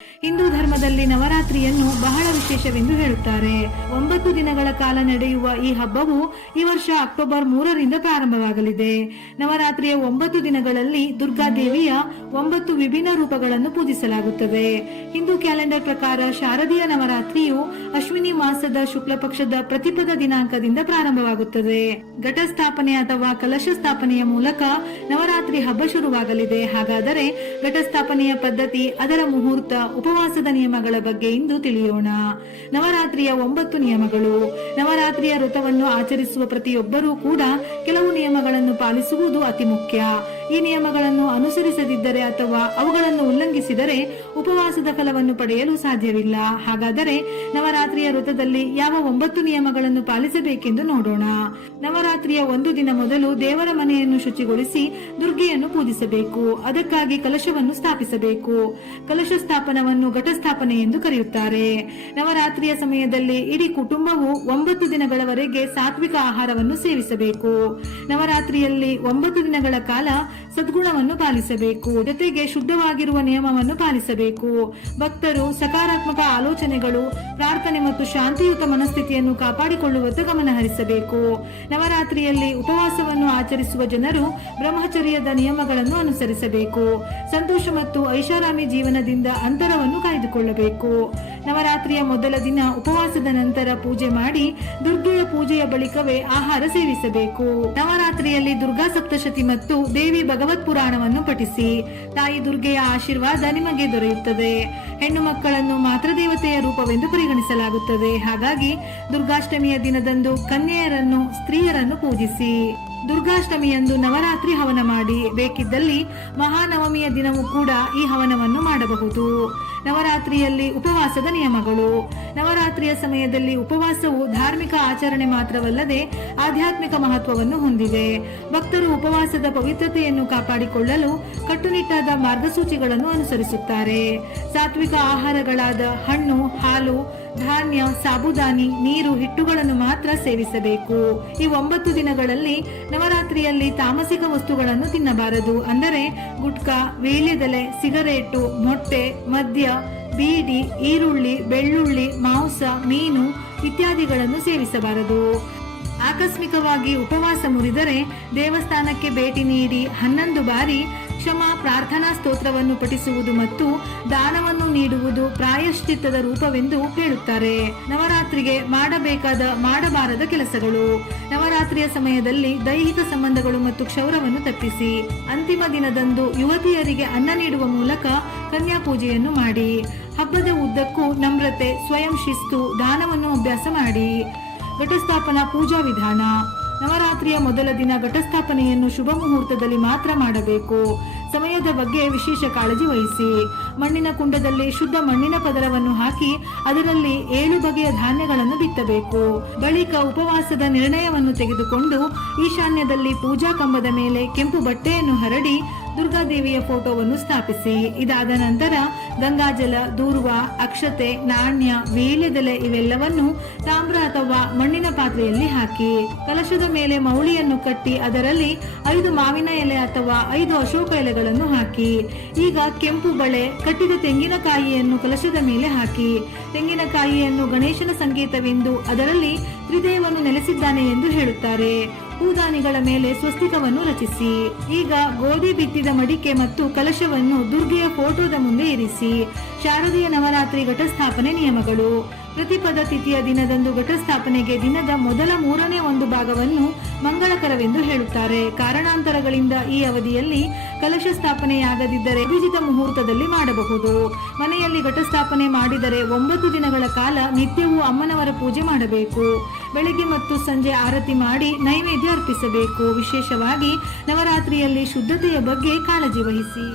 ಹಿಂದೂ ಧರ್ಮದಲ್ಲಿ ನವರಾತ್ರಿಯನ್ನು ಬಹಳ ವಿಶೇಷವೆಂದು ಹೇಳುತ್ತಾರೆ. 9 ದಿನಗಳ ಕಾಲ ನಡೆಯುವ ಈ ಹಬ್ಬವು ಈ ವರ್ಷ ಅಕ್ಟೋಬರ್ 3ರಿಂದ ಪ್ರಾರಂಭವಾಗಲಿದೆ. ನವರಾತ್ರಿಯ 9 ದಿನಗಳಲ್ಲಿ ದುರ್ಗಾದೇವಿಯ 9 ವಿಭಿನ್ನ ರೂಪಗಳನ್ನು ಪೂಜಿಸಲಾಗುತ್ತದೆ. ಹಿಂದೂ ಕ್ಯಾಲೆಂಡರ್ ಪ್ರಕಾರ ಶಾರದೀಯ ನವರಾತ್ರಿಯು ಅಶ್ವಿನಿ ಮಾಸದ ಶುಕ್ಲ ಪಕ್ಷದ ಪ್ರತಿಪದ ದಿನಾಂಕದಿಂದ ಪ್ರಾರಂಭವಾಗುತ್ತದೆ. ಘಟ ಸ್ಥಾಪನೆ ಅಥವಾ ಕಲಶ ಸ್ಥಾಪನೆಯ ಮೂಲಕ ನವರಾತ್ರಿ ಹಬ್ಬ ಶುರುವಾಗಲಿದೆ. ಹಾಗಾದರೆ ಘಟ ಸ್ಥಾಪನೆಯ ಪದ್ಧತಿ, ಅದರ ಮುಹೂರ್ತ, ಉಪವಾಸದ ನಿಯಮಗಳ ಬಗ್ಗೆ ಇಂದು ತಿಳಿಯೋಣ. ನವರಾತ್ರಿಯ 9 ನಿಯಮಗಳು. ನವರಾತ್ರಿಯ ವ್ರತವನ್ನು ಆಚರಿಸುವ ಪ್ರತಿಯೊಬ್ಬರೂ ಕೂಡ ಕೆಲವು ನಿಯಮಗಳನ್ನು ಪಾಲಿಸುವುದು ಅತಿ ಮುಖ್ಯ. ಈ ನಿಯಮಗಳನ್ನು ಅನುಸರಿಸದಿದ್ದರೆ ಅಥವಾ ಅವುಗಳನ್ನು ಉಲ್ಲಂಘಿಸಿದರೆ ಉಪವಾಸದ ಫಲವನ್ನು ಪಡೆಯಲು ಸಾಧ್ಯವಿಲ್ಲ. ಹಾಗಾದರೆ ನವರಾತ್ರಿಯ ವ್ರತದಲ್ಲಿ ಯಾವ 9 ನಿಯಮಗಳನ್ನು ಪಾಲಿಸಬೇಕೆಂದು ನೋಡೋಣ. ನವರಾತ್ರಿಯ 1 ದಿನ ಮೊದಲು ದೇವರ ಮನೆಯನ್ನು ಶುಚಿಗೊಳಿಸಿ ದುರ್ಗೆಯನ್ನು ಪೂಜಿಸಬೇಕು. ಅದಕ್ಕಾಗಿ ಕಲಶವನ್ನು ಸ್ಥಾಪಿಸಬೇಕು. ಕಲಶ ಸ್ಥಾಪನವನ್ನು ಘಟಸ್ಥಾಪನೆ ಎಂದು ಕರೆಯುತ್ತಾರೆ. ನವರಾತ್ರಿಯ ಸಮಯದಲ್ಲಿ ಇಡೀ ಕುಟುಂಬವು 9 ದಿನಗಳವರೆಗೆ ಸಾತ್ವಿಕ ಆಹಾರವನ್ನು ಸೇವಿಸಬೇಕು. ನವರಾತ್ರಿಯಲ್ಲಿ 9 ದಿನಗಳ ಕಾಲ ಸದ್ಗುಣವನ್ನು ಪಾಲಿಸಬೇಕು. ಜೊತೆಗೆ ಶುದ್ಧವಾಗಿರುವ ನಿಯಮವನ್ನು ಪಾಲಿಸಬೇಕು. ಭಕ್ತರು ಸಕಾರಾತ್ಮಕ ಆಲೋಚನೆಗಳು, ಪ್ರಾರ್ಥನೆ ಮತ್ತು ಶಾಂತಿಯುತ ಮನಸ್ಥಿತಿಯನ್ನು ಕಾಪಾಡಿಕೊಳ್ಳುವತ್ತ ಗಮನ ಹರಿಸಬೇಕು. ನವರಾತ್ರಿಯಲ್ಲಿ ಉಪವಾಸವನ್ನು ಆಚರಿಸುವ ಜನರು ಬ್ರಹ್ಮಚರ್ಯದ ನಿಯಮಗಳನ್ನು ಅನುಸರಿಸಬೇಕು. ಸಂತೋಷ ಮತ್ತು ಐಷಾರಾಮಿ ಜೀವನದಿಂದ ಅಂತರವನ್ನು ಕಾಯ್ದುಕೊಳ್ಳಬೇಕು. ನವರಾತ್ರಿಯ ಮೊದಲ ದಿನ ಉಪವಾಸದ ನಂತರ ಪೂಜೆ ಮಾಡಿ ದುರ್ಗೆಯ ಪೂಜೆಯ ಬಳಿಕವೇ ಆಹಾರ ಸೇವಿಸಬೇಕು. ನವರಾತ್ರಿಯಲ್ಲಿ ದುರ್ಗಾ ಸಪ್ತಶತಿ ಮತ್ತು ದೇವಿ ಭಗವತ್ ಪುರಾಣವನ್ನು ಪಠಿಸಿ. ತಾಯಿ ದುರ್ಗೆಯ ಆಶೀರ್ವಾದ ನಿಮಗೆ ದೊರೆಯುತ್ತದೆ. ಹೆಣ್ಣು ಮಕ್ಕಳನ್ನು ಮಾತೃ ದೇವತೆಯ ರೂಪವೆಂದು ಪರಿಗಣಿಸಲಾಗುತ್ತದೆ. ಹಾಗಾಗಿ ದುರ್ಗಾಷ್ಟಮಿಯ ದಿನದಂದು ಕನ್ಯೆಯರನ್ನು, ಸ್ತ್ರೀಯರನ್ನು ಪೂಜಿಸಿ. ದುರ್ಗಾಷ್ಟಮಿಯಂದು ನವರಾತ್ರಿ ಹವನ ಮಾಡಿ. ಬೇಕಿದ್ದಲ್ಲಿ ಮಹಾನವಮಿಯ ದಿನವೂ ಕೂಡ ಈ ಹವನವನ್ನು ಮಾಡಬಹುದು. ನವರಾತ್ರಿಯಲ್ಲಿ ಉಪವಾಸದ ನಿಯಮಗಳು. ನವರಾತ್ರಿಯ ಸಮಯದಲ್ಲಿ ಉಪವಾಸವು ಧಾರ್ಮಿಕ ಆಚರಣೆ ಮಾತ್ರವಲ್ಲದೆ ಆಧ್ಯಾತ್ಮಿಕ ಮಹತ್ವವನ್ನು ಹೊಂದಿದೆ. ಭಕ್ತರು ಉಪವಾಸದ ಪವಿತ್ರತೆಯನ್ನು ಕಾಪಾಡಿಕೊಳ್ಳಲು ಕಟ್ಟುನಿಟ್ಟಾದ ಮಾರ್ಗಸೂಚಿಗಳನ್ನು ಅನುಸರಿಸುತ್ತಾರೆ. ಸಾತ್ವಿಕ ಆಹಾರಗಳಾದ ಹಣ್ಣು, ಹಾಲು, ಧಾನ್ಯ, ಸಾಬುದಾನಿ, ನೀರು, ಹಿಟ್ಟುಗಳನ್ನು ಮಾತ್ರ ಸೇವಿಸಬೇಕು. ಈ 9 ದಿನಗಳಲ್ಲಿ ನವರಾತ್ರಿಯಲ್ಲಿ ತಾಮಸಿಕ ವಸ್ತುಗಳನ್ನು ತಿನ್ನಬಾರದು. ಅಂದರೆ ಗುಟ್ಕಾ, ವೀಳ್ಯದೆಲೆ, ಸಿಗರೇಟು, ಮೊಟ್ಟೆ, ಮದ್ಯ, ಬೀಡಿ, ಈರುಳ್ಳಿ, ಬೆಳ್ಳುಳ್ಳಿ, ಮಾಂಸ, ಮೀನು ಇತ್ಯಾದಿಗಳನ್ನು ಸೇವಿಸಬಾರದು. ಆಕಸ್ಮಿಕವಾಗಿ ಉಪವಾಸ ಮುರಿದರೆ ದೇವಸ್ಥಾನಕ್ಕೆ ಭೇಟಿ ನೀಡಿ 11 ಬಾರಿ ಕ್ಷಮಾ ಪ್ರಾರ್ಥನಾ ಸ್ತೋತ್ರವನ್ನು ಪಠಿಸುವುದು ಮತ್ತು ದಾನವನ್ನು ನೀಡುವುದು ಪ್ರಾಯಶ್ಚಿತ್ತದ ರೂಪವೆಂದು ಹೇಳುತ್ತಾರೆ. ನವರಾತ್ರಿಗೆ ಮಾಡಬಾರದ ಕೆಲಸಗಳು. ನವರಾತ್ರಿಯ ಸಮಯದಲ್ಲಿ ದೈಹಿಕ ಸಂಬಂಧಗಳು ಮತ್ತು ಕ್ಷೌರವನ್ನು ತಪ್ಪಿಸಿ. ಅಂತಿಮ ದಿನದಂದು ಯುವತಿಯರಿಗೆ ಅನ್ನ ನೀಡುವ ಮೂಲಕ ಕನ್ಯಾ ಪೂಜೆಯನ್ನು ಮಾಡಿ. ಹಬ್ಬದ ಉದ್ದಕ್ಕೂ ನಮ್ರತೆ, ಸ್ವಯಂ ಶಿಸ್ತು, ದಾನವನ್ನು ಅಭ್ಯಾಸ ಮಾಡಿ. ಘಟಸ್ಥಾಪನಾ ಪೂಜಾ ವಿಧಾನ. ನವರಾತ್ರಿಯ ಮೊದಲ ದಿನ ಘಟಸ್ಥಾಪನೆಯನ್ನು ಶುಭ ಮುಹೂರ್ತದಲ್ಲಿ ಮಾತ್ರ ಮಾಡಬೇಕು. ಸಮಯದ ಬಗ್ಗೆ ವಿಶೇಷ ಕಾಳಜಿ ವಹಿಸಿ. ಮಣ್ಣಿನ ಕುಂಡದಲ್ಲಿ ಶುದ್ಧ ಮಣ್ಣಿನ ಪದರವನ್ನು ಹಾಕಿ ಅದರಲ್ಲಿ 7 ಬಗೆಯ ಧಾನ್ಯಗಳನ್ನು ಬಿತ್ತಬೇಕು. ಬಳಿಕ ಉಪವಾಸದ ನಿರ್ಣಯವನ್ನು ತೆಗೆದುಕೊಂಡು ಈಶಾನ್ಯದಲ್ಲಿ ಪೂಜಾ ಕಂಬದ ಮೇಲೆ ಕೆಂಪು ಬಟ್ಟೆಯನ್ನು ಹರಡಿ ದುರ್ಗಾದೇವಿಯ ಫೋಟೋವನ್ನು ಸ್ಥಾಪಿಸಿ. ಇದಾದ ನಂತರ ಗಂಗಾಜಲ, ದೂರ್ವ, ಅಕ್ಷತೆ, ನಾಣ್ಯ, ವೀಳ್ಯದೆಲೆ ಇವೆಲ್ಲವನ್ನು ತಾಮ್ರ ಅಥವಾ ಮಣ್ಣಿನ ಪಾತ್ರೆಯಲ್ಲಿ ಹಾಕಿ ಕಲಶದ ಮೇಲೆ ಮೌಳಿಯನ್ನು ಕಟ್ಟಿ ಅದರಲ್ಲಿ 5 ಮಾವಿನ ಎಲೆ ಅಥವಾ 5 ಅಶೋಕ ಎಲೆಗಳನ್ನು ಹಾಕಿ. ಈಗ ಕೆಂಪು ಬಳೆ, ಕಟ್ಟಿದ ತೆಂಗಿನಕಾಯಿಯನ್ನು ಕಲಶದ ಮೇಲೆ ಹಾಕಿ. ತೆಂಗಿನಕಾಯಿಯನ್ನು ಗಣೇಶನ ಸಂಕೇತವೆಂದು, ಅದರಲ್ಲಿ ತ್ರಿದೇವನು ನೆಲೆಸಿದ್ದಾನೆ ಎಂದು ಹೇಳುತ್ತಾರೆ. ಹೂದಾನಿಗಳ ಮೇಲೆ ಸ್ವಸ್ತಿಕವನ್ನು ರಚಿಸಿ. ಈಗ ಗೋಧಿ ಬಿತ್ತಿದ ಮಡಿಕೆ ಮತ್ತು ಕಲಶವನ್ನು ದುರ್ಗೆಯ ಫೋಟೋದ ಮುಂದೆ ಇರಿಸಿ. ಶಾರದೀಯ ನವರಾತ್ರಿ ಘಟಸ್ಥಾಪನೆ ನಿಯಮಗಳು. ಪ್ರತಿಪದ ತಿಥಿಯ ದಿನದಂದು ಘಟಸ್ಥಾಪನೆಗೆ ದಿನದ ಮೊದಲ 3ನೇ 1 ಭಾಗವನ್ನು ಮಂಗಳಕರವೆಂದು ಹೇಳುತ್ತಾರೆ. ಕಾರಣಾಂತರಗಳಿಂದ ಈ ಅವಧಿಯಲ್ಲಿ ಕಲಶ ಸ್ಥಾಪನೆಯಾಗದಿದ್ದರೆ ಅಭಿಜಿತ ಮುಹೂರ್ತದಲ್ಲಿ ಮಾಡಬಹುದು. ಮನೆಯಲ್ಲಿ ಘಟಸ್ಥಾಪನೆ ಮಾಡಿದರೆ 9 ದಿನಗಳ ಕಾಲ ನಿತ್ಯವೂ ಅಮ್ಮನವರ ಪೂಜೆ ಮಾಡಬೇಕು. ಬೆಳಿಗ್ಗೆ ಮತ್ತು ಸಂಜೆ ಆರತಿ ಮಾಡಿ ನೈವೇದ್ಯ ಅರ್ಪಿಸಬೇಕು. ವಿಶೇಷವಾಗಿ ನವರಾತ್ರಿಯಲ್ಲಿ ಶುದ್ಧತೆಯ ಬಗ್ಗೆ ಕಾಳಜಿ ವಹಿಸಿ.